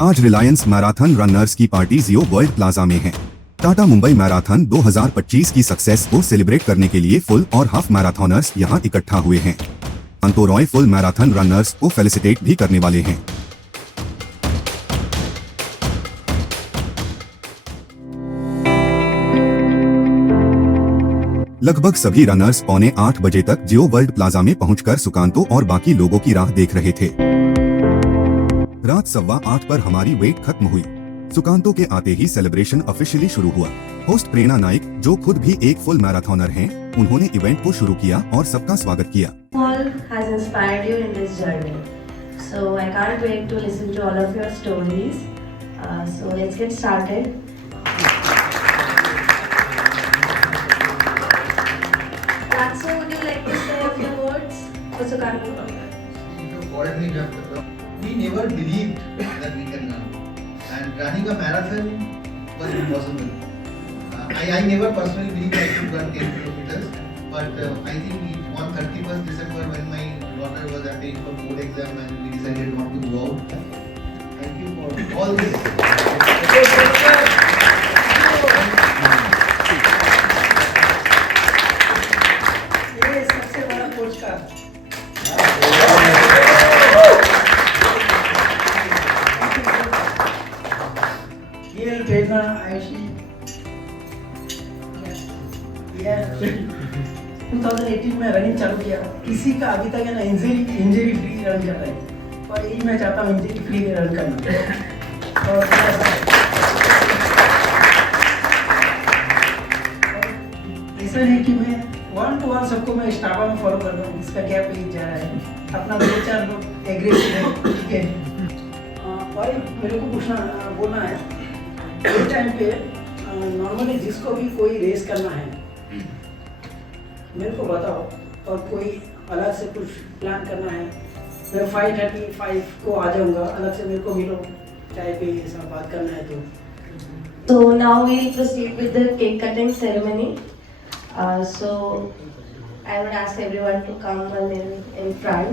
आज Reliance marathon runners की party जियो world plaza में है। टाटा मुंबई मैराथन 2025 की सक्सेस को सेलिब्रेट करने के लिए फुल और हाफ मैराथनर्स यहां इकट्ठा हुए हैं। अंतो रॉय फुल मैराथन रनर्स को फेलिसिटेट भी करने वाले हैं। लगभग सभी रनर्स 7:45 बजे तक जियो वर्ल्ड प्लाजा में पहुंचकर सुकांतो और बाकी लोगों की राह देख रहे थे। रात 7:15 पर हमारी वेट खत्म हुई। सुकांतो के आते ही सेलिब्रेशन ऑफिशियली शुरू हुआ। होस्ट प्रेरणा नाइक, जो खुद भी एक फुल मैराथनर हैं, उन्होंने इवेंट को शुरू किया और सबका स्वागत किया। All has inspired you in this journey. So I can't wait to listen to all of your stories. So let's get started. Ratso, would you like to say a few words for Sukanto? We never believed that we can run, and running a marathon was impossible. I never personally believed I could run 10 kilometers, but I think on 31st December when my daughter was attending for board exam and we decided not to go out. Thank you for all this. ये सबसे बड़ा पुरस्कार। ये प्रेरणा आयुषी 2018 में running चालू किया। किसी का अभी तक है ना इंजरी फ्री रन कर रहा है, और यही मैं चाहता हूँ इंजरी फ्री रन करना। और ऐसा नहीं कि मैं 1-to-1 सबको मैं स्टाफा में फॉलो कर रहा हूँ, इसका क्या पेज जा रहा है, अपना 2-4 लोग एग्रेसिव है, ठीक है। और मेरे को बोलना है, इस टाइम पे नॉर्मली जिसको भी कोई रेस करना है मेरे को बताओ, और कोई अलग से कुछ प्लान करना है, मैं 5:35 को आ जाऊँगा, अलग से मेरे को मिलो, चाय पे ये सब बात करना है तो। So now we'll proceed with the cake cutting ceremony. So I would ask everyone to come a little in front.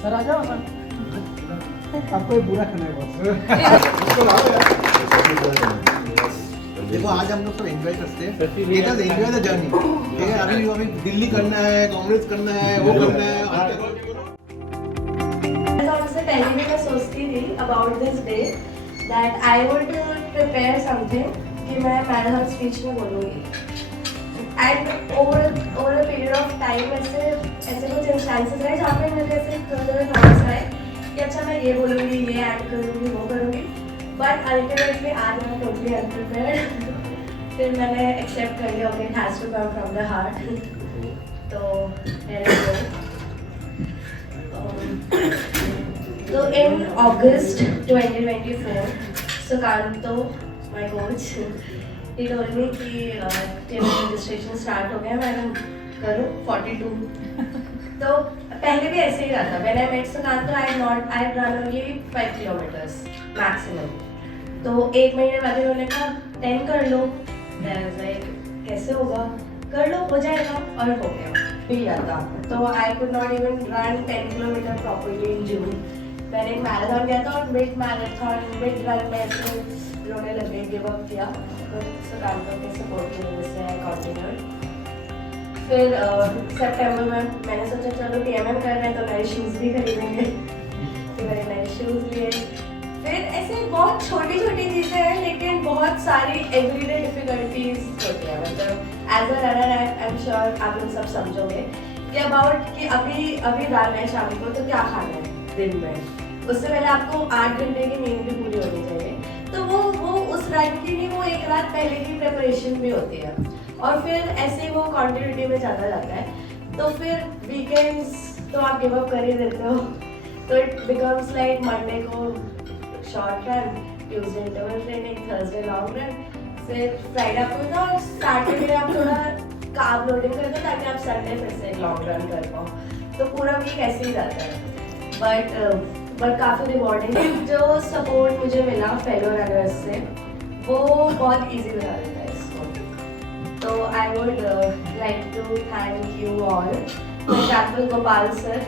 Sir आ जाओ सर, आपको ये पूरा खाना है बस। देखो आज हम लोग सब एंजॉय करते हैं, let us enjoy the journey, ठीक है। अभी दिल्ली करना है, कांग्रेस करना है, वो करना है। से पहले भी मैं सोचती थी about this day that I would prepare something कि मैं मैराथन स्पीच में बोलूँगी। And over a period of time ऐसे कुछ इंस्टेंसेस रहे जहाँ पे मुझे ऐसे थोड़ा थॉट्स आए कि अच्छा मैं ये बोलूँगी, ये ऐड करूँगी, वो करूँगी, बट अल्टीमेटली आज मैं टोटली अनप्रिपेयर्ड। फिर मैंने एक्सेप्ट कर लिया, okay it has to come from the heart. तो in August 2024, Sukanto, my coach, he told me कि टेबल रजिस्ट्रेशन स्टार्ट हो गया, मैडम करो 42। तो पहले भी ऐसे ही रहा था। When I met Sukanto, I run only 5 kilometers maximum. तो एक महीने बाद उन्होंने कहा 10 कर लो। I was like कैसे होगा, कर लो, हो जाएगा, और हो गया। फिर याद था तो I could not even run 10 kilometer properly in June. मैंने एक मैराथन किया था और मिड रन में ऐसे रोने लगे, गिव अप किया, तो सुकांतो के सपोर्ट की वजह से आई कंटिन्यूड। फिर सितंबर में मैंने सोचा चलो TMM कर रहे हैं तो नए शूज़ भी खरीदेंगे, फिर मैंने नए शूज़ लिए। फिर ऐसे बहुत छोटी चीज़ें हैं, लेकिन बहुत सारी एवरीडे डिफिकल्टीज होती है। मतलब as a runner I am sure आप लोग सब समझोगे कि अबाउट कि अभी रात है, शाम को तो क्या खाना है दिन में, उससे पहले आपको 8 घंटे की नींद भी पूरी होनी चाहिए। तो वो उस रन की नहीं, वो एक रात पहले की प्रिपरेशन भी होती है, और फिर ऐसे ही वो कॉन्टिन्यूटी में चलता जाता है। तो फिर वीकेंड्स तो आप गिव अप कर ही देते हो, तो इट बिकम्स लाइक मंडे को short run, Tuesday interval training, Thursday long run, फिर फ्राइडे आपको मिलता है और सैटरडे आप थोड़ा कार्ब लोडिंग करते हो ताकि आप संडे फिर से एक लॉन्ग रन कर पाओ। तो पूरा वीक ऐसे ही जाता है, बट काफ़ी रिवॉर्डिंग है। जो सपोर्ट मुझे मिला फेलो रनर्स से वो बहुत इजी बना देता है इसको। तो I would like to thank you all. For example Gopal sir,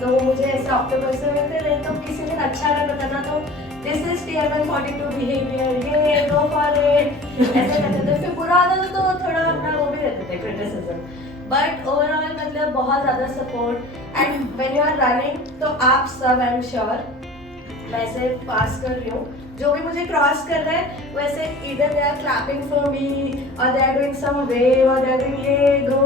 तो वो मुझे ऐसे अक्टूबर से मिलते रहे, तो किसी दिन अच्छा रन होता था तो दिस इज TR142 बिहेवियर, ये गो फॉर इट, ऐसे करते थे। फिर बुरा आता था तो थोड़ा अपना वो भी देते थे क्रिटिसिज्म, बट ओवरऑल मतलब बहुत ज़्यादा support. And when you are running तो आप सब, आई एम श्योर, वैसे पास कर रही हूँ, जो भी मुझे क्रॉस कर रहा है वैसे इधर they are clapping for me और they are doing some wave और दे आर डूइंग ये गो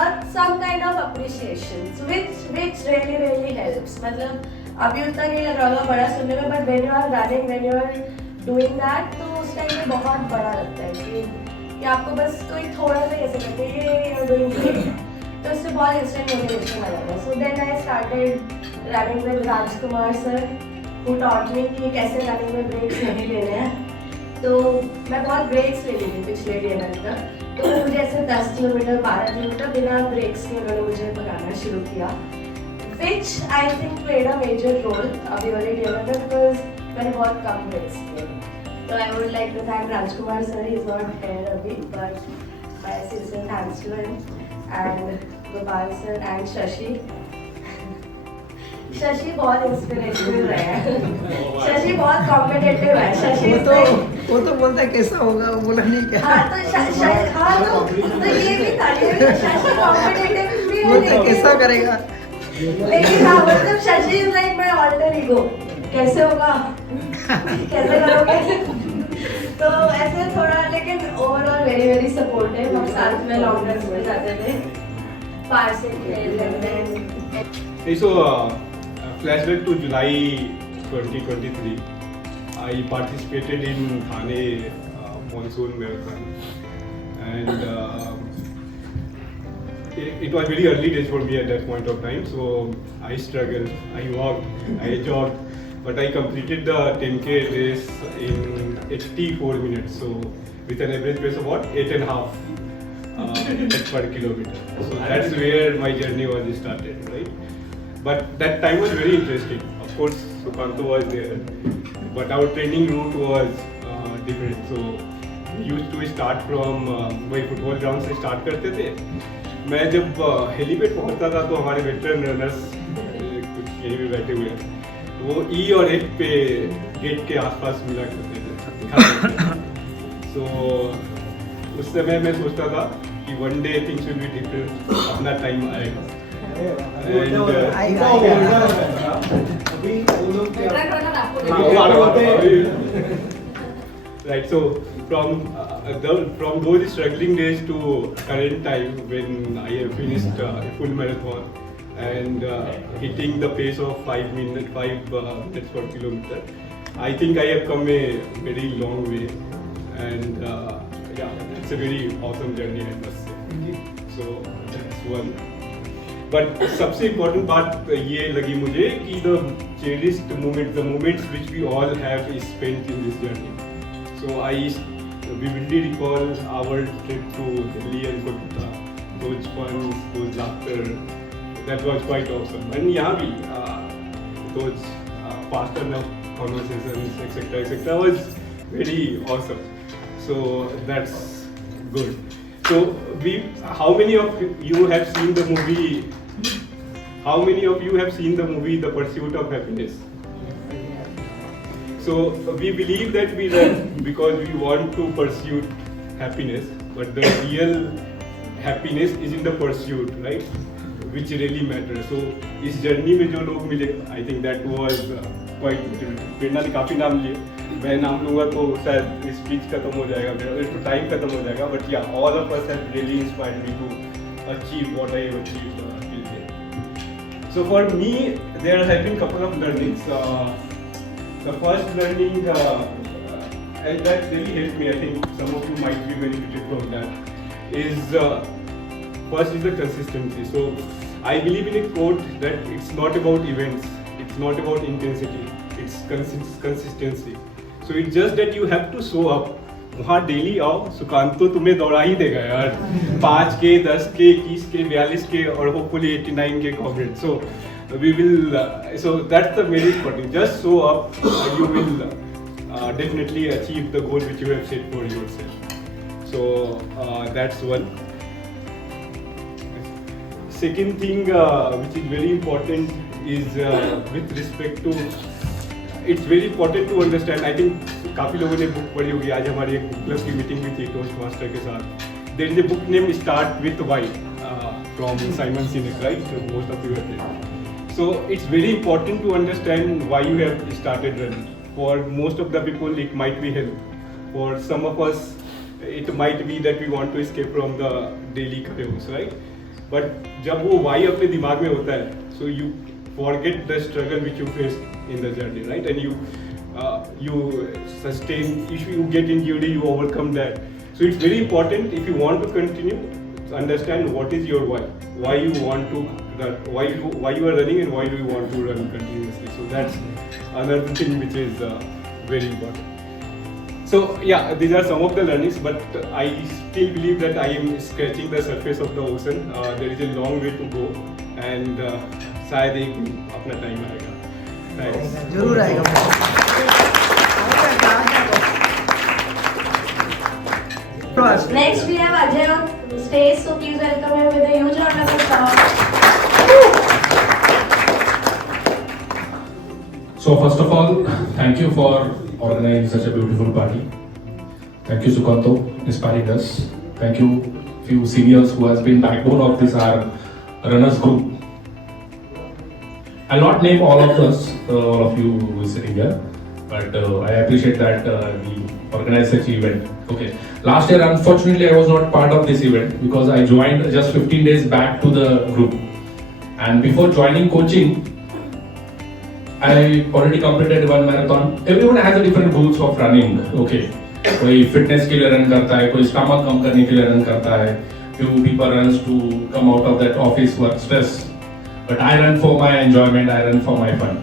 और some kind of appreciation which really helps. मतलब अभी उतना नहीं लग रहा होगा बड़ा सुनने में, but when you are running, when you are doing that, तो उस टाइम पे बहुत बड़ा लगता है कि आपको बस कोई थोड़ा सा ऐसे करते हैं ये यू आर डूइंग ग्रेट, तो इससे बहुत इंस्टेंट मोटिवेशन आ जाता है। So then I started running with Rajkumar sir, who taught me कि कैसे रनिंग में ब्रेक्स नहीं लेने हैं। तो मैं बहुत ब्रेक्स ले ली थी पिछले DNL तक, तो मुझे ऐसे 10 किलोमीटर 12 किलोमीटर बिना ब्रेक्स के उन्होंने मुझे भगाना शुरू किया, which I think played a major role अभी वाले DNL में, because मैंने बहुत कम ब्रेक्स किए। तो I would like to thank Rajkumar sir, he is not here अभी, but my sincere thanks to him and Gopal sir and Shashi. Shashi बहुत इंस्पिरेशनल रहा है, शशि बहुत कॉम्पिटिटिव है। शशि वो तो बोलता है कैसा होगा, वो बोला नहीं क्या। हाँ तो तो ये भी था, शशि कॉम्पिटिटिव भी है बोलता कैसा करेगा, लेकिन हाँ मतलब Shashi is like my alter ego, कैसे होगा, कैसे करोगे। तो ऐसे थोड़ा, लेकिन ओवरऑल वेरी सपोर्टिव। हम साथ में लॉन्ग रन में जाते थे, पार से खेल। Flashback to July 2023, I participated in Thane monsoon marathon, and it was very early days for me at that point of time. So I struggled, I walked, I jogged, but I completed the 10K race in 84 minutes. So with an average pace of what 8.5 per kilometer. So that's where my journey was started, right? But that time was very interesting. Of course, Sukanto was there, but our training route was different. So we used to start from वही football ground से start करते थे। मैं जब helipad पहुंचता था तो हमारे वेटरन रनर्स कुछ यहीं पे बैठे हुए हैं, वो E और F पे गेट के आसपास मिला करते थे। So उस समय मैं सोचता था कि one day things will be different, अपना टाइम आएगा। Right, so from those struggling days to current time when I have finished a full marathon and hitting the pace of 5 minutes per kilometer, I think I have come a very long way, and yeah, it's a very awesome journey, I must say. So that's one. But सबसे important part ये लगी मुझे कि the cherished moments, the moments which we all have is spent in this journey. So I vividly recall our trip to Delhi and Kolkata, those fun, those laughter, that was quite awesome. And यहाँ भी those faster conversations, etc. was very awesome. So that's good. So how many of you have seen the movie? How many of you have seen the movie The Pursuit of Happiness? So we believe that we run because we want to pursue happiness, but the real happiness is in the pursuit, right? Which really matters. So इस journey में जो लोग मिले, I think that was quite motivating. प्रेरणा ने काफी नाम लिए, मैं नाम लूँगा तो शायद स्पीच खत्म हो जाएगा मेरा, तो टाइम खत्म हो जाएगा, but yeah, all of us have really inspired me to achieve what I have achieved till date. So for me, there have been couple of learnings. The first learning, and that really helped me, I think some of you might be benefited from that, is first is the consistency. So I believe in a quote that it's not about events, it's not about intensity, it's consistency. So it's just that you have to show up वहाँ daily आओ, सुकांत तो तुम्हें दौड़ा ही देगा यार, 5 के 10 के 21 के 42 के और होपफुली 89 के comrade. So we will so that's the very important. Just show up, you will definitely achieve the goal which you have set for yourself. So that's one. Second thing which is very important is with respect to, it's very important to understand. I think काफ़ी लोगों ने book पढ़ी होगी. आज हमारी एक book club की meeting भी थी टोस्ट मास्टर के साथ. There is a book named Start with Why from Simon Sinek, right? So most of you have read. So it's very important to understand why you have started running. For most of the people, it might be health. For some of us, it might be that we want to escape from the daily chaos, right? But जब वो why अपने दिमाग में होता है, so you forget the struggle which you faced in the journey, right? And you sustain. If you get injured, you overcome that. So it's very important, if you want to continue, understand what is your why. Why you want to run? Why you are running, and why do you want to run continuously? So that's another thing which is very important. So yeah, these are some of the learnings, but I still believe that I am scratching the surface of the ocean. There is a long way to go, and शायद एक दिन अपना time आएगा. Thanks. जरूर आएगा. Next we have Ajay on stage, so please welcome him with a huge round of applause. So first of all, thank you for organizing such a beautiful party. Thank you Sukanto, inspiring us. Thank you few seniors who has been backbone of this our runners group. I'll not name all of us, all of you who is sitting here, but I appreciate that we organized such event. Okay. Last year, unfortunately, I was not part of this event because I joined just 15 days back to the group. And before joining coaching, I already completed one marathon. Everyone has a different goals of running. Okay. कोई fitness के लिए run करता है, कोई stomach कम करने के लिए run करता है. Few people runs to come out of that office work stress. But I run for my enjoyment. I run for my fun.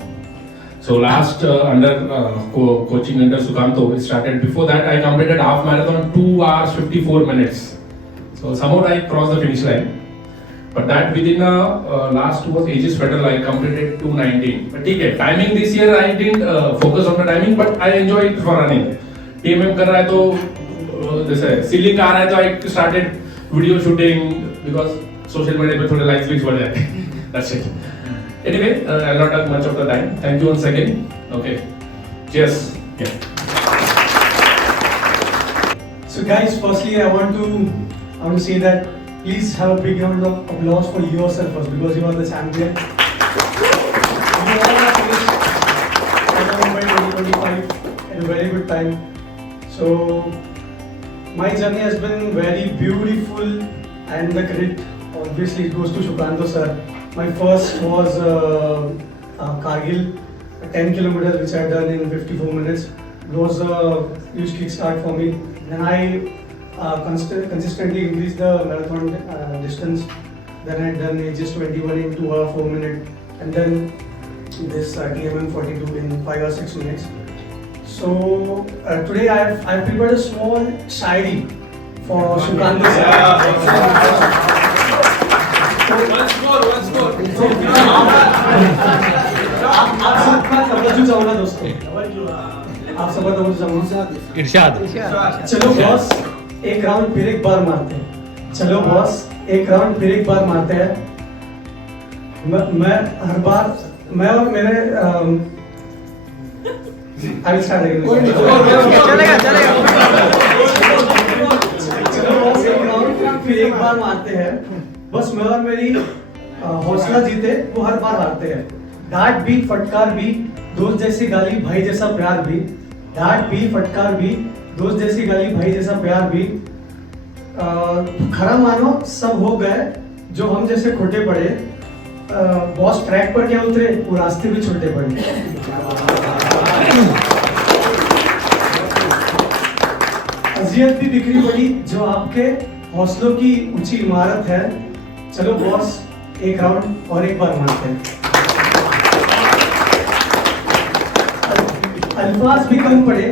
So last under coaching under Sukanto, it started. Before that, I completed half marathon 2 hours 54 minutes. So somehow I crossed the finish line. But that within last was ages federal, I completed 2:19. But okay, timing this year I didn't focus on the timing, but I enjoy it for running. TMM कर रहा है तो जैसे ceiling आ रहा है तो I started video shooting because social media पे थोड़े likes भी बढ़ जाते हैं. That's it. Anyway, I'll not take much of the time. Thank you once again. Okay. Cheers. Yeah. So guys, firstly I want to say that please have a big round of applause for yourself first because you are the champion. You all have finished Mumbai 2025 in a very good time. So my journey has been very beautiful and the credit obviously it goes to Sukanto sir. My first was Kargil, 10 kilometers which I had done in 54 minutes. It was a huge kickstart for me. Then I consistently increased the marathon distance. Then I had done ages 21 in 2 hours 4 minutes. And then this TMM 42 in 5 or 6 minutes. So today I've prepared a small shairi for Sukanto sir. आप सबका तवज्जो चाहूँगा दोस्तों. आप सबका तवज्जो चाहूँगा. इरशाद. चलो बॉस एक राउंड फिर एक बार मारते हैं. चलो बॉस एक राउंड फिर एक बार मारते हैं. मैं हर बार मैं और मेरे आई स्टार्ट चलेगा. चलो बॉस एक राउंड फिर एक बार मारते हैं. बस मैं और मेरी हौसला जीते वो हर बार हारते हैं. डांट भी फटकार भी दोस्त जैसी गाली भाई जैसा प्यार भी. डांट भी फटकार भी दोस्त जैसी गाली भाई जैसा प्यार भी. खरा मानो सब हो गए जो हम जैसे खोटे पड़े. बॉस ट्रैक पर क्या उतरे वो रास्ते भी छोटे पड़े. अजियत भी बिखरी पड़ी जो आपके हौसलों की ऊंची इमारत है. चलो बॉस एक राउंड और एक बार मारते हैं. अल्फाज भी कम पड़े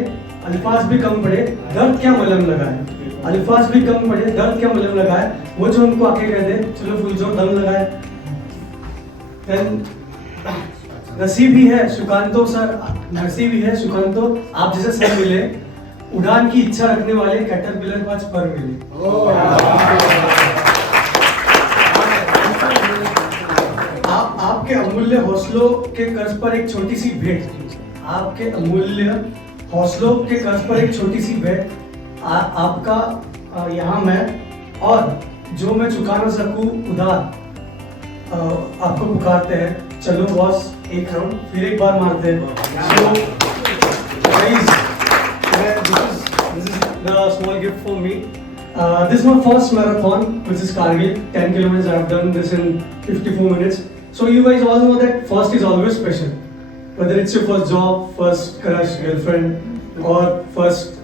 अल्फाज भी कम पड़े, दर्द क्या मलहम लगाए, अल्फाज भी कम पड़े, दर्द क्या मलहम लगाए, वो जो हमको आके कहते चलो फुल जोर दम लगाए। Then नसीब ही है सुकांतो सर, नसीब ही है सुकांतो, आप जैसे सर मिले, उड़ान की इच्छा रखने वाले कैटरपिलर को आज पर मिले। आपके अमूल्य हौसलों के कर्ज पर एक छोटी सी भेंट, आपके अमूल्य हौसलों के कर्ज पर एक छोटी सी भेंट, आपका यहाँ मैं, और जो मैं चुका ना सकूं उधार, आपको पुकारते हैं, चलो बॉस एक राउंड फिर एक बार मारते हैं। So guys, this is the small gift for me. This is my first marathon, which is Kargil, 10 kilometers. I have done this in 54 minutes. So you guys all know that first is always special. Whether it's your first job, first crush, girlfriend, or first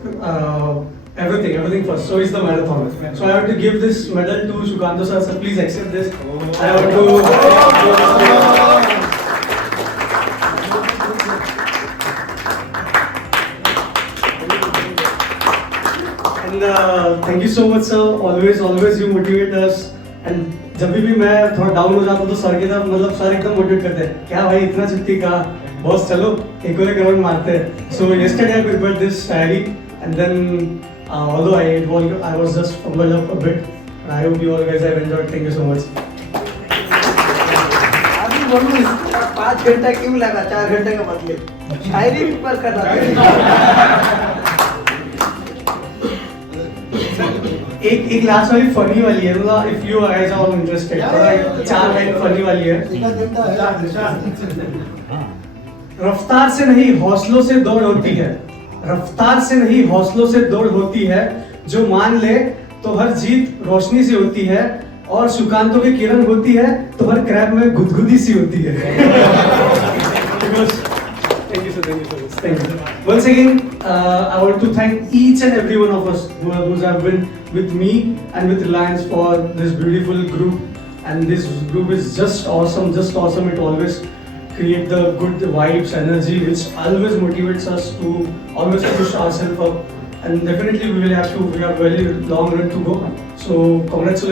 everything first. So it's the marathon. So I have to give this medal to Sukanto sir. So please accept this. I have to. And thank you so much sir. Always you motivate us. And जब भी मैं थोड़ा down हो जाता हूँ तो sir की तरफ मतलब सर एकदम मोटिवेट करते हैं, क्या भाई इतना छुट्टी का बॉस, चलो एक और एक राउंड मारते हैं। So yesterday I prepared this diary and then although I was just fumbled up a bit, and I hope you all guys have enjoyed. Thank you so much. अभी बोलूँ 5 घंटा क्यों लगा, 4 घंटे का मतलब शायरी भी पर कर रहा एक लास्ट वाली फनी वाली है, मतलब if you guys are interested, 4 line funny वाली है। रफ्तार से नहीं हौसलों से दौड़ होती है, रफ्तार से नहीं हौसलों से दौड़ होती है, जो मान ले तो हर जीत रोशनी से होती है, और सुकांतों की किरण होती है तो हर क्रैब में गुदगुदी सी होती है। Thank you so much. Thank you. Once again, I want to thank each and every one of us who have been with me and with Reliance for this beautiful group. And this group is just awesome, It always create the good vibes, energy, which always motivates us to always push ourselves up. And definitely we have a very long run to go. So I'm going to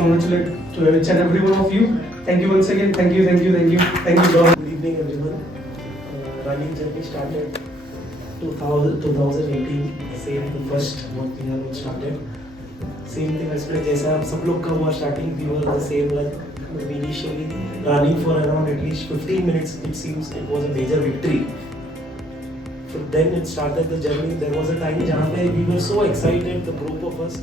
congratulate to each and every one of you. Thank you once again. Thank you, God. Good evening, everyone. Running journey started 2018. Same the first month we have started. Same thing as जैसा हम सब लोग का हुआ starting. We were the same like initially running for around at least 15 minutes. It seems it was a major victory. So then it started the journey. There was a time जहाँ पे we were so excited, the group of us,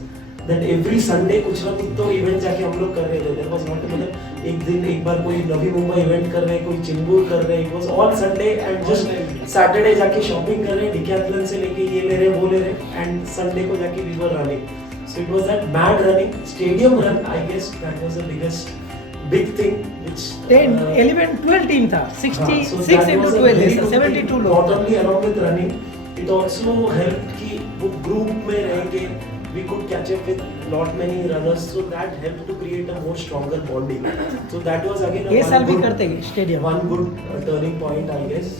that every Sunday कुछ ना कुछ तो event जाके हम लोग कर रहे थे. There was not मतलब एक दिन एक बार कोई नवी मुंबई event कर रहे हैं, कोई चिंबूर कर रहे हैं. It was all Sunday and just Saturday जाके shopping कर रहे हैं, Decathlon से लेके ये ले रहे हैं, वो ले रहे हैं, and Sunday को जाके we were running. So it was that mad running, stadium run. I guess that was the biggest big thing which 10, 11, 12 team था, 66 into 12 है, 72 लोग। Not only along with running, it also helped कि वो group में रह के we could catch up with lot many runners, so that helped to create a more stronger bonding. So that was again ये साल भी करते हैं stadium. one good turning point, I guess.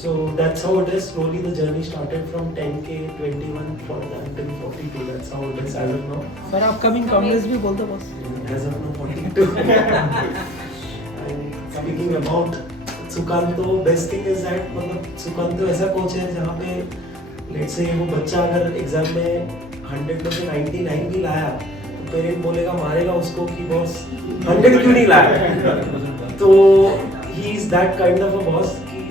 So that's how it is. Slowly the journey started from 10k, 21 for until 42. That's how it is as of now. पर upcoming Congress भी बोलते बस। As of now 42. And speaking about Sukanto, best thing is that मतलब Sukanto ऐसा coach है जहाँ पे let's say वो बच्चा अगर एग्जाम में 100 में से 99 भी लाया तो पेरेंट बोलेगा मारेगा उसको कि बॉस 100 क्यों नहीं लाया। तो he is that kind of a boss कि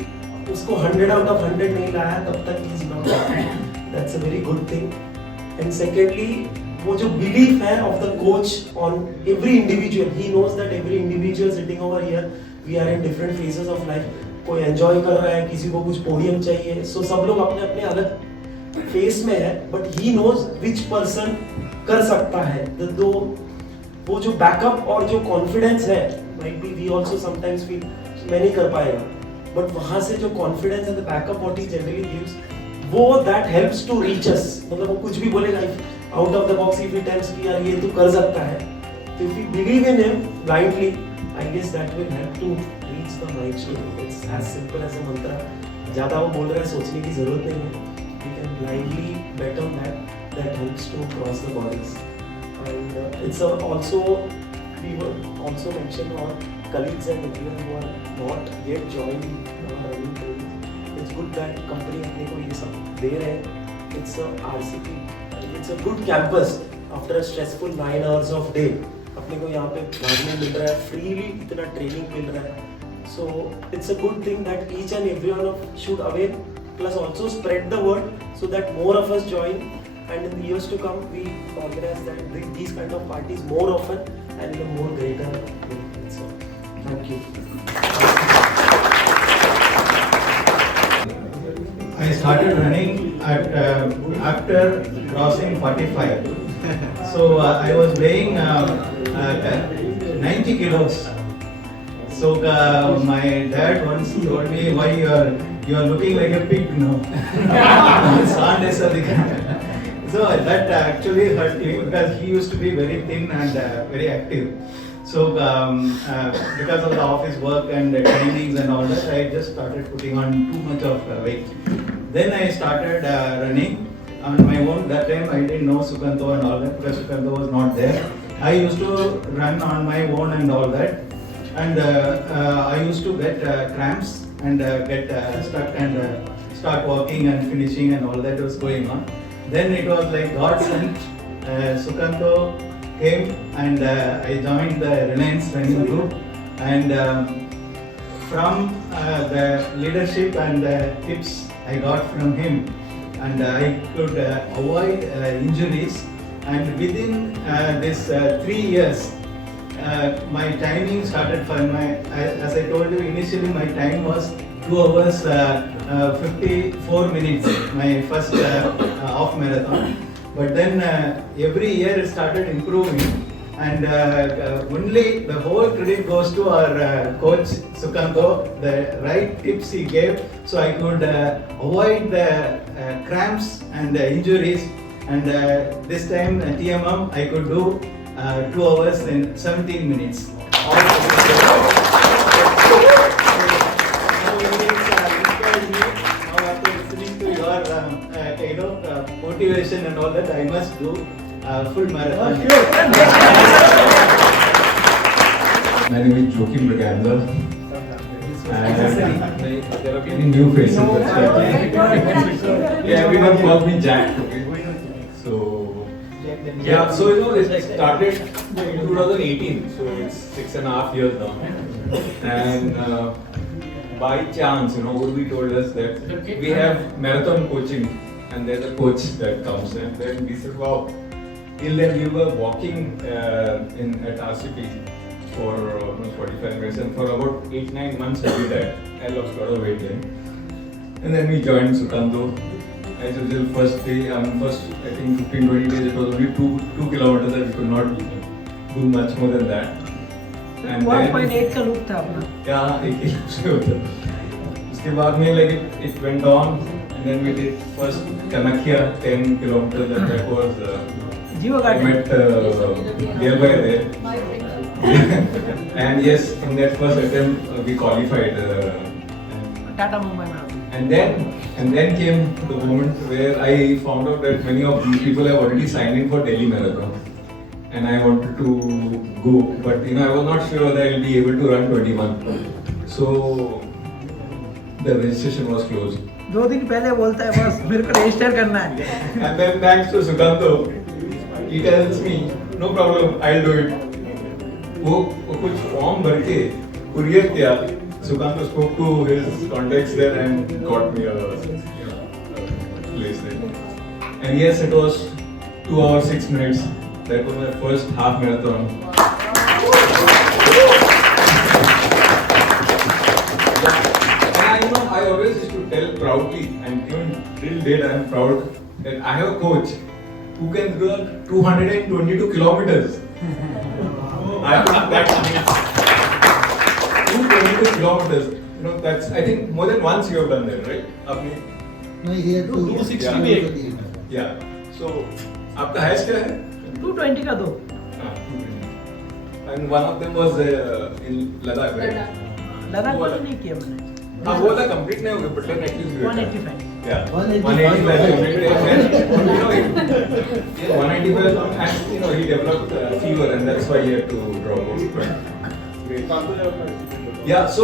उसको 100 out of 100 नहीं लाया तब तक he is not happy. That's a very good thing. And secondly वो जो belief है of the coach on every individual, he knows that every individual sitting over here, we are in different phases of life. कोई enjoy कर रहा है, किसी को कुछ podium चाहिए, so सब लोग अपने अपने अलग फेस में है, but he knows which person कर सकता है। तो वो जो बैकअप और जो कॉन्फिडेंस है, might be we also sometimes feel मैं नहीं कर पाएगा, बट वहां से जो confidence and the backup what he generally gives, वो that helps to reach us. मतलब वो कुछ भी बोलेगा out of the box, if he tells कि यार ये तो कर सकता है, तो if you believe in him blindly, I guess that will help to reach the milestone. It's as simple as a मंत्र। ज्यादा वो बोल रहा है सोचने की जरूरत नहीं है, we can blindly bet on that helps to cross the borders. And it's also, we were also mentioned our colleagues and everyone who are not yet joined running training. It's good that company अपने को ये सब दे रहे हैं. It's a RCP. It's a good campus after a stressful 9 hours of day. अपने को यहाँ पे भागने मिल रहा है, freely इतना training मिल रहा है. So it's a good thing that each and every one of should aware, plus also spread the word so that more of us join, and in the years to come we organize these kind of parties more often and in a more greater way. So thank you. I started running after crossing 45. So I was weighing 90 kilos. So my dad once told me, why you are looking like a pig now. So that actually hurt me because he used to be very thin and very active. So because of the office work and the trainings and all that, I just started putting on too much of weight. Then I started running on my own. That time I didn't know Sukanto and all that because Sukanto was not there. I used to run on my own and all that. And I used to get cramps and get stuck and start walking and finishing and all that was going on. Then it was like God sent. Sukanto came and I joined the Reliance running group, and from the leadership and the tips I got from him, and I could avoid injuries, and within this 3 years my timing started for as I told you initially, my time was 2 hours 54 minutes, my first half marathon. But then every year it started improving, and only the whole credit goes to our coach Sukanto, the right tips he gave, so I could avoid the cramps and the injuries, and this time TMM I could do 2 hours and 17 minutes. Motivation and all that, I must do full marathon. My name is Joachim Bragander, and there are many new faces. Yeah, everyone calls me Jack. So yeah, so it started in 2018, so it's 6.5 years now, and by chance, Urvi told us that we have marathon coaching. And there's a coach that comes, and then we said, wow. Till then we were walking at RCP for almost 45 minutes, and for about 8-9 months I did that. I lost a lot of weight then. And then we joined Sukanto. As usual, first day, first I think 15-20 days, it was only 2 kilometers, and we could not do much more than that. And 1.8 का loop था अपना. Yeah, 1 kilo से होता. उसके बाद में like it went on. And then we did first Kanakia 10 kilometers, and that was I met nearby there. And yes, in that first attempt we qualified. Tata Mumbai Marathon. And then came the moment where I found out that many of these people have already signed in for Delhi Marathon, and I wanted to go, but I was not sure that I'll be able to run 21. So the registration was closed. 2 दिन पहले बोलता है बस मेरे को register करना है. And then thanks to Sukanto, he tells me, no problem, I'll do it. वो कुछ फॉर्म भर के कुरियर किया. Sukanto spoke to his contacts there and got me a place there. And yes, it was 2 hours 6 minutes. That was my first half marathon. I always used to tell proudly, and even till date I am proud that I have a coach who can run 222 kilometers. I think that's 222 kilometers. That's, I think, more than once you have done that, right? No, he had 268. Yeah. So, आपका highest क्या है? 220 का 2. And one of them was in Ladakh, right? Ladakh वाला नहीं किया मैंने. वो वाला कंप्लीट नहीं हो गया, but then at least 185. Yeah, 185. 185, and he developed fever, and that's why he had to drop out. But yeah, so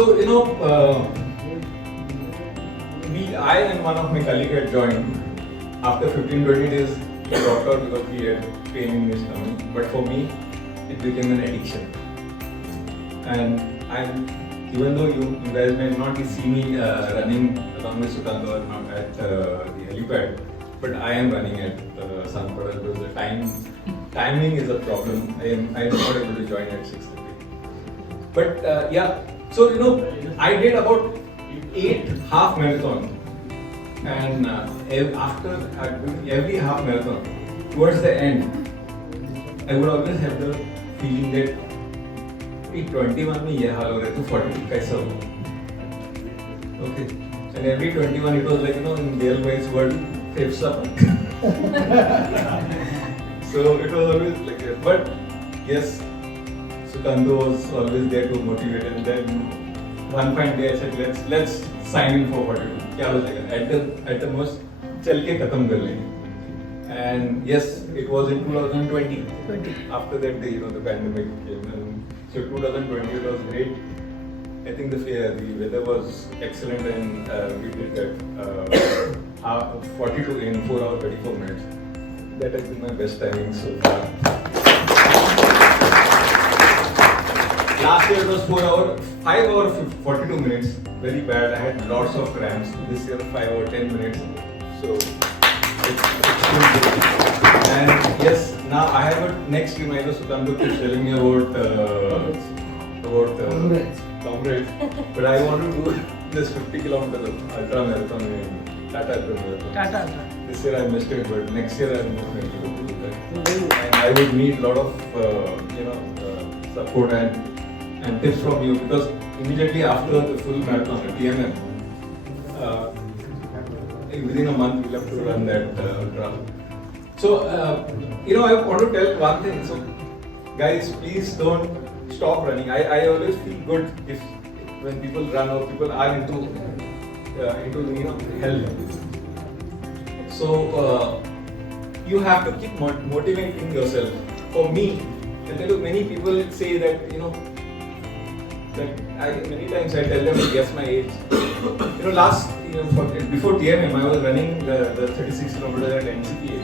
I and one of my colleagues had joined. After 15-20 days, he dropped out because he had pain in his stomach. But for me, it became an addiction. And even though you guys may not see me running along with Sukant or not at the helipad, but I am running at Sanpada because the timing is a problem. I am not able to join at 6:30. But yeah, so I did about 8 half marathons, and after every half marathon, towards the end, I would always have the feeling that 21 में ये हाल हो रहा है तो 40 कैसा हो? Okay, and every 21 it was like in real wise word fifths up. So it was always like that. But yes, Sukando was always there to motivate, and then one fine day I said let's sign in for 42. क्या हो जाएगा? At the most चल के खत्म कर लेंगे. And yes, it was in 2020. After that day, the pandemic came, and so 2020 it was great. I think the weather was excellent, and we did that 42 in 4 hours 34 minutes. That has been my best timing so far. Last year it was 5 hours 42 minutes. Very bad. I had lots of cramps. This year 5 hours 10 minutes. So it's and yes, now I have a next reminder. Sukando keeps telling me about Comrades, but I want to do this 50 kilometer ultra marathon in Tata Ultra Marathon. This year I missed it, but next year I'm definitely going to do that. And I would need a lot of support and tips from you, because immediately after the full marathon at TMM, within a month we'll have to run that ultra. So I want to tell one thing. So guys, please don't stop running. I always feel good when people run or people are into health. So you have to keep motivating yourself. For me, I tell you, many people say that many times I tell them to guess my age. Before TMM, I was running the 36 kilometers at NCPA,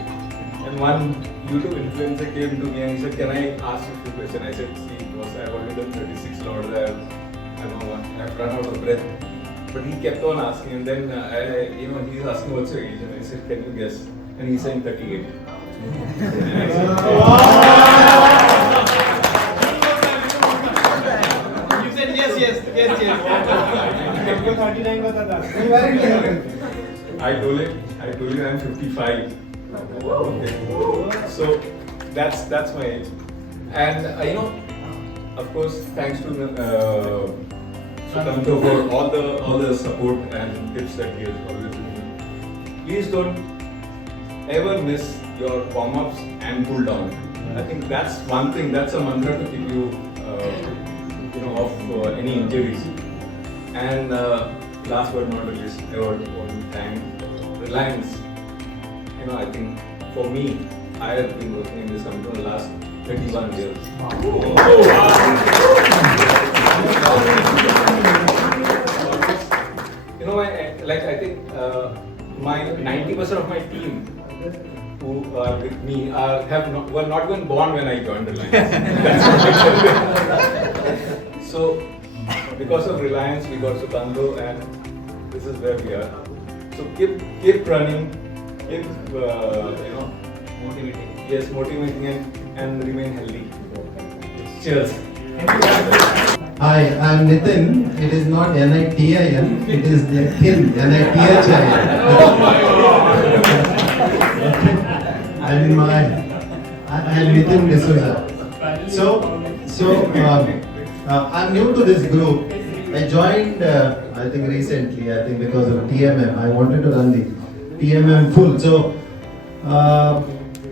and one YouTube influencer came to me and he said, "Can I ask you a few questions?" I said, "See, boss, I've already done 36 kilometers. I've run out of breath." But he kept on asking, and then he's asking, "What's your age?" And I said, "Can you guess?" And he's saying 38. You said yes. I told you I'm 55. Okay. So that's my age. And of course, thanks to Sukando for all the support and tips that he has always given me. Please don't ever miss your warm-ups and cool down. I think that's one thing, that's a mantra to keep you off any injuries. And last but not least, I want to thank Reliance. I think for me, I have been working in this company for the last 31 years. I think my 90% of my team who are with me were not even born when I joined Reliance. So, because of Reliance, we got Sukando, and this is where we are. So keep running, keep motivating. Yes, motivating and remain healthy. Cheers. Hi, I'm Nitin. It is not Nitin, it is Nithin, Nithin. I'm Nitin D'Souza. So I'm new to this group. I joined, I think recently, because of TMM. I wanted to run the TMM full. So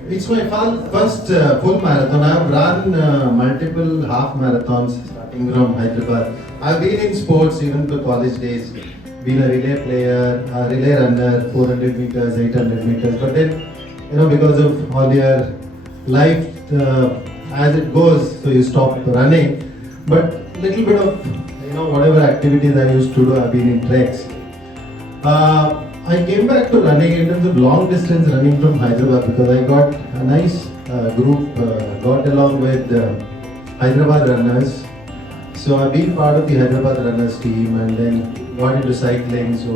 it's my first full marathon. I have run multiple half marathons starting from Hyderabad. I've been in sports even to college days. been a relay player, a relay runner, 400 meters, 800 meters. But then, because of all your life as it goes, so you stop running. But little bit of, whatever activities I used to do, I've been in treks. I came back to running in terms of long distance running from Hyderabad because I got a nice group, got along with Hyderabad runners. So I've been part of the Hyderabad runners team and then got into cycling. So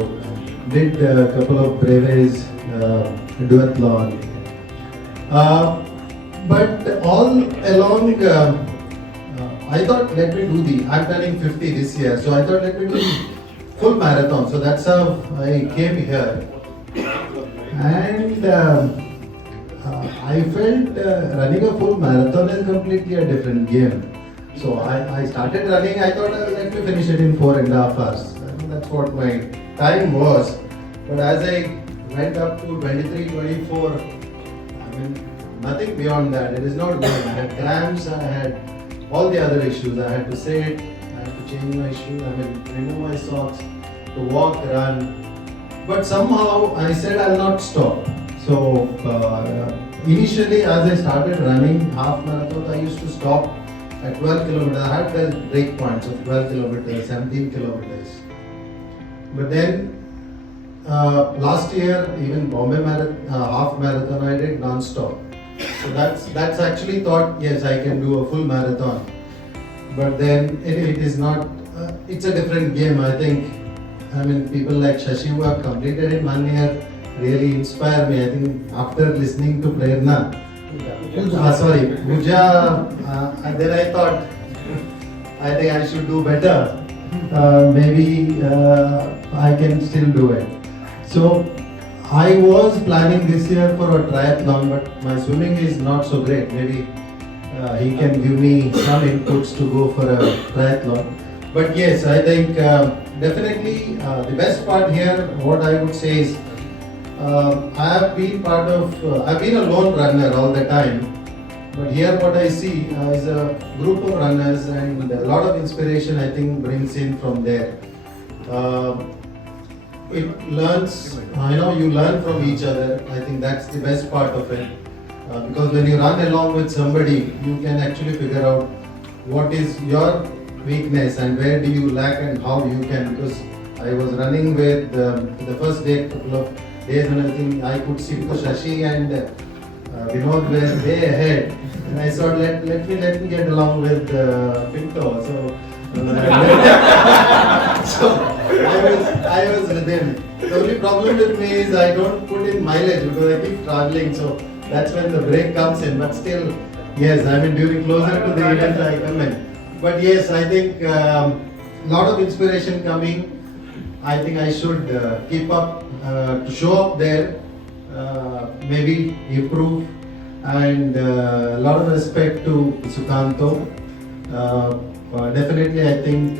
did a couple of breves, duathlon. But all along, I thought let me do I'm turning 50 this year. So I thought let me do full marathon. So that's how I came here. And I felt running a full marathon is completely a different game. So I started running, I thought let me finish it in 4.5 hours. That's what my time was. But as I went up to 23, 24, nothing beyond that. It is not good. I had cramps, I had all the other issues. I had to sit, I had to change my shoes, remove my socks, to walk, run. But somehow I said I'll not stop. So initially as I started running half marathon, I used to stop at 12 kilometers. I had 12 break points of 12 kilometers, 17 kilometers. But then last year, even Bombay half marathon, I did non-stop. So that's actually thought, yes, I can do a full marathon. But then it is not, it's a different game. I think, people like Shashi who have completed in 1 year really inspire me. I think after listening to Prerna, Pooja, then I thought, I think I should do better. Maybe I can still do it. So I was planning this year for a triathlon, but my swimming is not so great. Maybe he can give me some inputs to go for a triathlon. But yes, I think definitely the best part here, what I would say is, I have been I've been a lone runner all the time. But here what I see is a group of runners and a lot of inspiration I think brings in from there. It learns, you learn from each other. I think that's the best part of it. Because when you run along with somebody, you can actually figure out what is your weakness and where do you lack and how you can. Because I was running with the first day, couple of days when I think I could see because Shashi and Vinod were way ahead. And I thought let me get along with Pinto. So I was with him. The only problem with me is I don't put in mileage because I keep traveling. So that's when the break comes in. But still, yes, during closer to the event I come in. But yes, I think lot of inspiration coming. I think I should keep up to show up there, maybe improve, and a lot of respect to Sukanto. Definitely, I think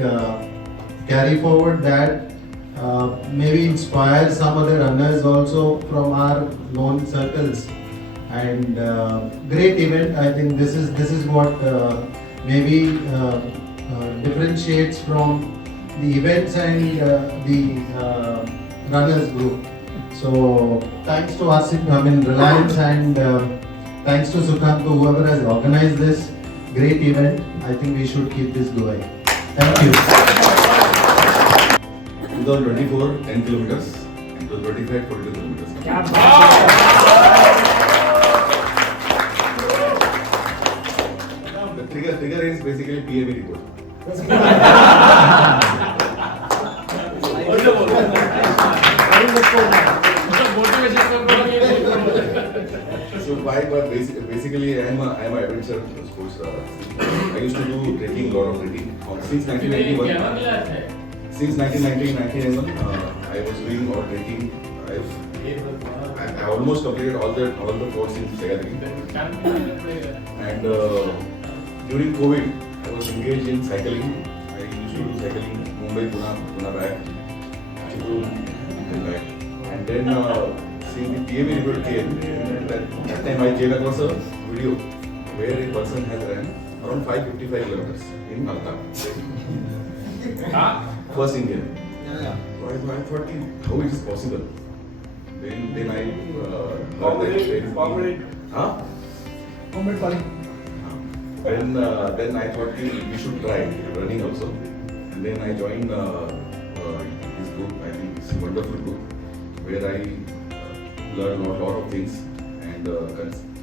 carry forward that, maybe inspire some other runners also from our known circles. And great event. I think this is what maybe differentiates from the events and the runners group. So thanks to Asif, Reliance, and thanks to Sukanto, whoever has organized this great event. I think we should keep this going. Thank you. 2024, 10 kilometers, and 2025, 42 kilometers. The trigger is basically PAB report. So why? But basically, I'm a adventure sports. I used to do trekking, lot of trekking. Since 1991. Since 1991, I was doing all trekking. I almost completed all the forts in Segadri. And during COVID, I was engaged in cycling. I used to do cycling Mumbai, Pune back, Chittoor, and back. And then since the PAB report came, that time I came across a video where a person has ran around 555 kilometers in Malta. First Indian. So I thought, how it is possible? Then I heard that. Comrade. Huh? Then I thought we should try running also. And then I joined this group. I think it's a wonderful group where I learned a lot of things. And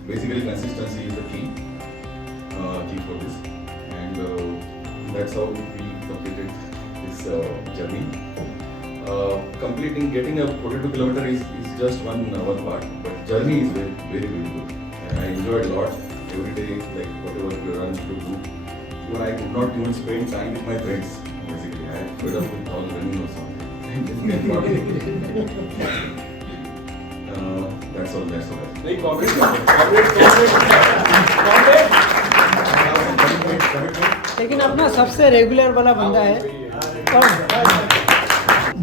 basically consistency is the key for this. And that's how we completed this journey. Getting a 42 kilometer is just one part, but journey is very, very beautiful. And I enjoyed a lot. Every day, like whatever we run to do. Even I could not even spend time with my friends. Basically, I had fed up with all running or something. That's all. नहीं comrade. लेकिन अपना सबसे regular वाला बंदा है कौन?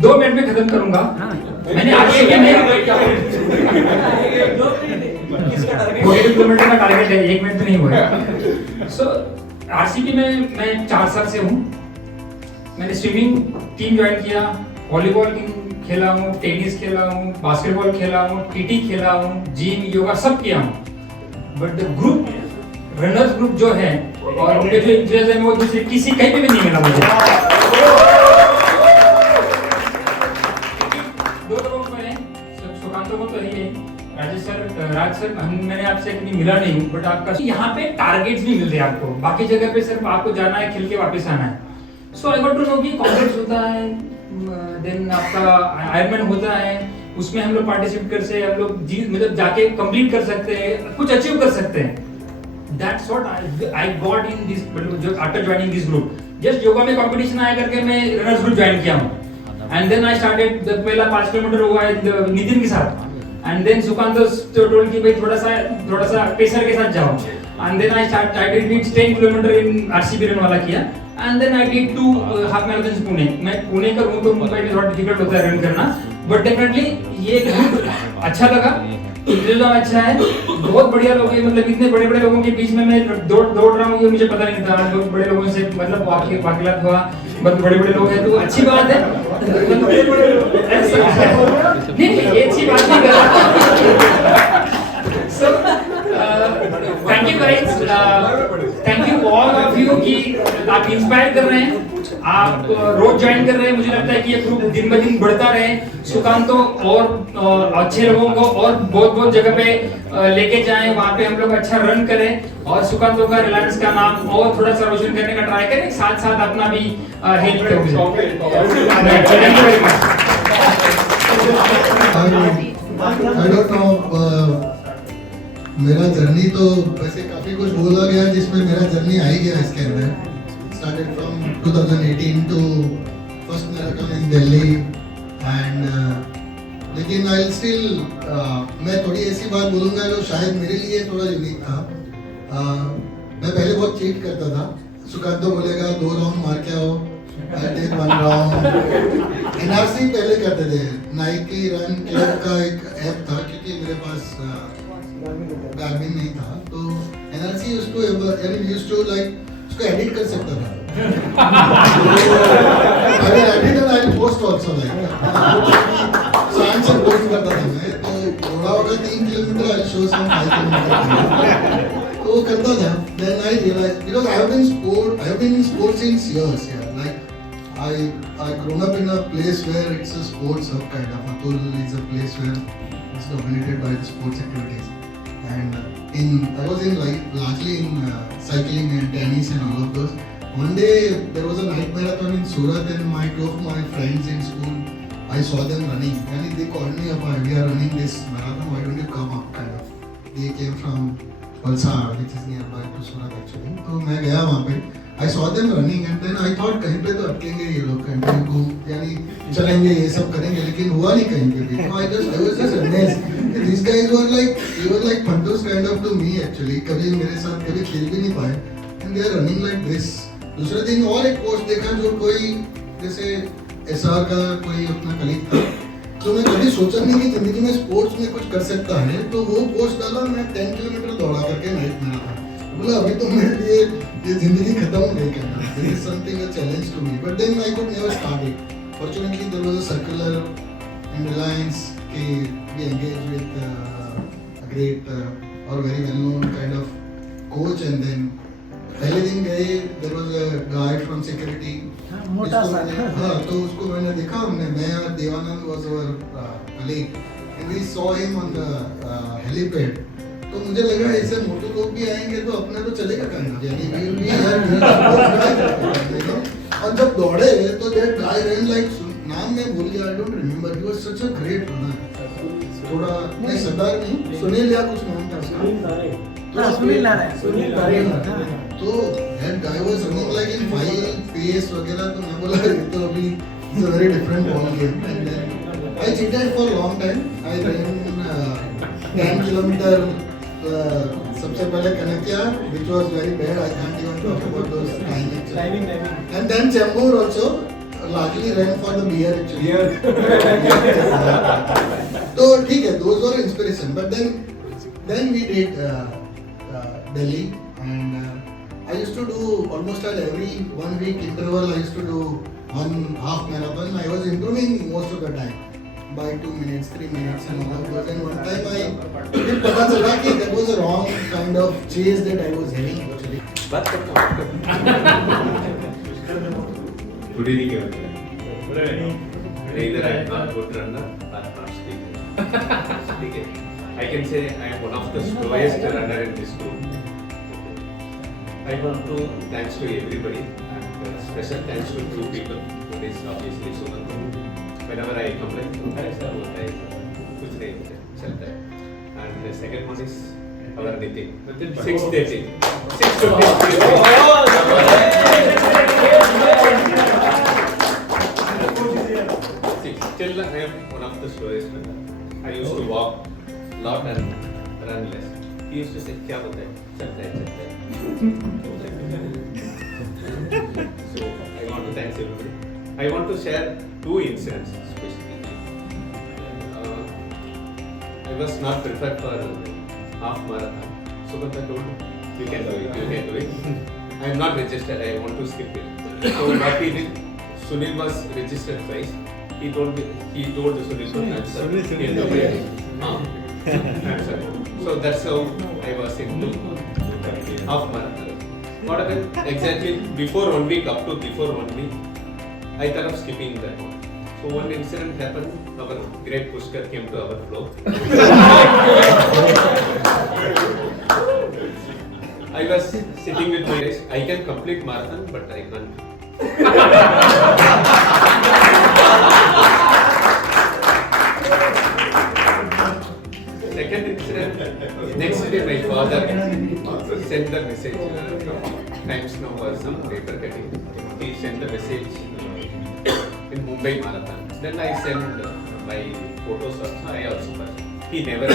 2 minute में खत्म करूंगा। मैंने आगे के में 42 किलोमीटर का टारगेट है, 1 मिनट में नहीं हुआ। सो आरसीबी में मैं 4 साल से हूँ। मैंने स्विमिंग टीम ज्वाइन किया, वॉलीबॉल खेला हूँ, टेनिस खेला हूँ, बास्केटबॉल खेला हूँ, टीटी खेला हूँ, जिम, योगा सब किया हूँ। बट ग्रुप रनर्स ग्रुप जो है और उनके जो इंटरेस्ट है वो दूसरे किसी कहीं पे भी नहीं मिला मुझे। 2 लोगों को है, सुकांत को तो है, राज सर मैंने आपसे कभी मिला नहीं हूँ, बट आपका यहाँ पे टारगेट्स भी मिलते हैं आपको। बाकी जगह पे सिर्फ आपको जाना है, खेल के वापस आना है। सो आई गॉट टू नो कि कॉन्फ्रेंस होता है, देन आपका आयरमैन होता है, उसमें हम लोग पार्टिसिपेट कर सकते हैं, हम लोग मतलब जाके कंप्लीट कर सकते हैं, कुछ अचीव कर सकते हैं। That's what I got in this after joining this group. Just yoga में कंपटीशन आया करके मैं रनर्स ग्रुप ज्वाइन किया हूँ। And then I started पहला 5 किलोमीटर हुआ है नितिन के साथ। And then सुकांत टोल की भाई थोड़ा सा पेसर के साथ जाओ। And then I did 10 kilometre in RCB run वाला किया। And then I did 2 half marathon Pune. मैं पुणे का हूँ तो मुंबई में थोड़ा डिफिकल्ट होता है रन करना। But definitely ये अच्छा लगा, इंटरेस्ट अच्छा है, बहुत बढ़िया लोग हैं। मतलब इतने बड़े बड़े लोगों के बीच में मैं दौड़ रहा हूँ ये मुझे पता नहीं था। बहुत बड़े लोगों से मतलब वाकिलात हुआ, बहुत बड़े बड़े लोग हैं तो अच्छी बात है। नहीं ये अच्छी बात नहीं कर रहा। So thank you guys, thank you all of you कि आप इंस्पायर कर रहे हैं, आप रोज ज्वाइन कर रहे हैं। मुझे लगता है कि ये ग्रुप दिन ब दिन बढ़ता रहे, सुकांतो और अच्छे लोगों को और बहुत जगह पे लेके जाएं, वहाँ पे हम लोग अच्छा रन करें और सुकांतो का रिलायंस का नाम और थोड़ा सा रोशन करने का ट्राई करें, साथ साथ अपना भी हेल्प करें। I don't know, मेरा जर्नी तो वैसे काफी कुछ बोला गया जिसमें मेरा जर्नी आ ही गया इसके अंदर। Started from 2018 to first marathon in Delhi and लेकिन I'll still मैं थोड़ी ऐसी बात बोलूँगा जो शायद मेरे लिए थोड़ा यूनिक था। मैं पहले बहुत चीट करता था। सुकांत तो बोलेगा 2 राउंड मार के आओ, I take 1 राउंड। NRC पहले करते थे, नाइकी रन क्लब का एक ऐप था क्योंकि मेरे पास गार्मिन नहीं था तो NRC used to like उसको एडिट कर सकता था। I will edit and I will post also like शाम से पोस्ट करता था मैं तो थोड़ा होगा 3 kilometre I will show some 5 kilometre तो वो करता था। Then I realized because I have been in sports since years, yeah. Like I grown up in a place where it's a sports hub kind of. Atul is a place where it's dominated by the sports activities. And I was in like largely in cycling and tennis and all of those. One day there was a night marathon in Surat and my 2 of my friends in school, I saw them running and they called me up, we are running this marathon, why don't you come up kind of. They came from Valsad which is nearby to Surat actually. तो मैं गया वहाँ पे, I saw them running and then I thought कहीं पे तो अटकेंगे ये लोग, कहीं पे को यानी चलेंगे ये सब करेंगे लेकिन हुआ नहीं कहीं पे भी। I was just amazed. These guys were like Fantus kind of to me actually. कभी मेरे साथ कभी खेल भी नहीं पाए and they are running like this. दूसरे दिन और एक पोस्ट देखा जो कोई जैसे SR का कोई अपना कलीग था तो मैं कभी सोचा नहीं कि जिंदगी में स्पोर्ट्स में कुछ कर सकता है तो वो पोस्ट डाला मैं 10 किलोमीटर दौड़ा करके नाइट में था। बोला अभी तो मेरे लिए ये जिंदगी खत्म हो गई क्या? This is something a challenge to me. But then I could never start it. Fortunately, there was a circular in Reliance. We engaged with a great or very well-known kind of coach, and then पहले दिन गए, there was a guy from security. मोटा सा। हाँ, तो उसको मैंने देखा, मैं और Devanand was our colleague, and we saw him on the helipad. तो मुझे लगा ऐसे मोटे लोग भी आएंगे तो अपने तो चलेगा करना, यानी we will be here, और जब दौड़े तो that guy ran like, नाम मैं भूल गया, I don't remember, he was such a great runner. थोड़ा नहीं सरदार नहीं, सुनील या कुछ नाम था उसका, सुनील नारायण। तो that guy was running like in 5 pace वगैरह, तो मैं बोला ये तो अभी it's a very different ball game. And then I cheated for a long time. I ran 10 kilometer सबसे पहले Kanakia, which was very bad. I can't even talk about those timing. And then Chembur also largely ran for the beer actually. तो ठीक है, those were inspiration. But then we did Delhi, and I used to do almost at every 1 week interval. I used to do 1 half marathon. I was improving most of the time by 2 minutes, 3 minutes, and all of those. And one time I did पता चला कि that was a wrong kind of chase that I was having actually. Good evening, everyone. Either I am not good runner or not speaking. I can say I am one of the slowest runner in this group. I want to thanks to everybody, and special thanks to 2 people. One is obviously Sumant. Whenever I complain, sir, होता है कुछ नहीं होता चलता है. And the second one is our Nitin. 6:30. 6:30. Still I am one of the slowest runner. I used to walk lot and run less. He used to say क्या होता है चलता है. So I want to thank everybody. I want to share 2 incidents especially. I was not prepared for half marathon. So but I told you can do it. I am not registered. I want to skip it. So what he did, Sunil was registered twice. He told the Sunil to answer. So that's how I was into half marathon. What happened exactly before 1 week, up to before 1 week, I thought of skipping that one. So one incident happened, our great Pushkar came to our floor. I was sitting with my race. I can complete marathon, but I can't. Second incident, next day my father sent the message from Times Now or some paper cutting. He sent the message in Mumbai Marathon. Then I sent my photos also. I also passed. He never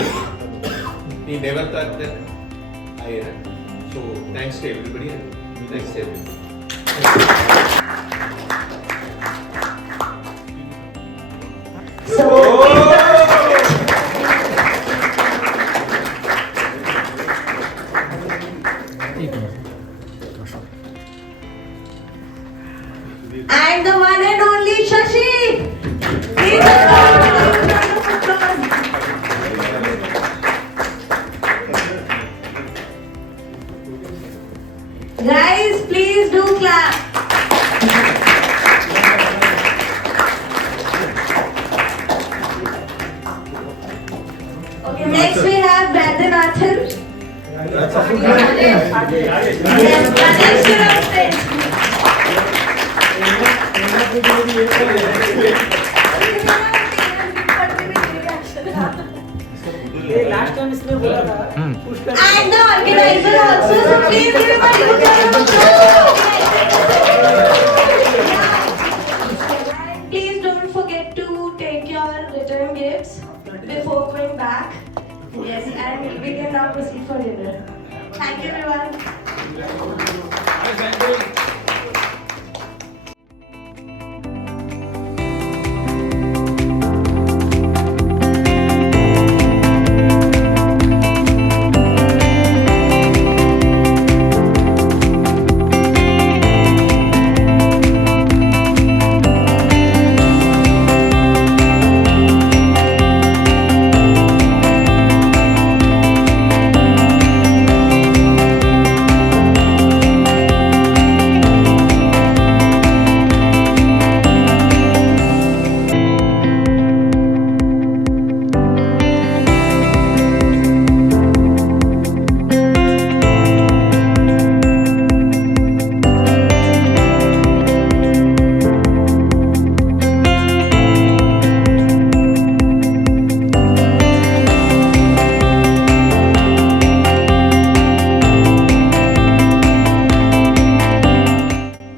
thought that I ran. So thanks to everybody and thanks to everybody. And the one and only Shashi. Please welcome him. Guys, please do clap. Okay, next we have Vaidyanathan. Yes, Ganesh Shiravseth. Last time इसने बोला था Pushkar And the organizer also, so please give him a huge round of applause. And please don't forget to take your return gifts before going back. Yes, and we can now proceed for dinner. Thank you everyone.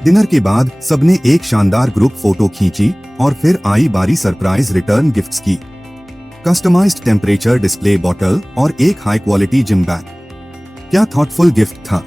Dinner के बाद सबने एक शानदार group photo खींची और फिर आई बारी surprise return gifts की। कस्टमाइज्ड टेम्परेचर डिस्प्ले बॉटल और एक हाई क्वालिटी जिम बैग। क्या थॉटफुल गिफ्ट था।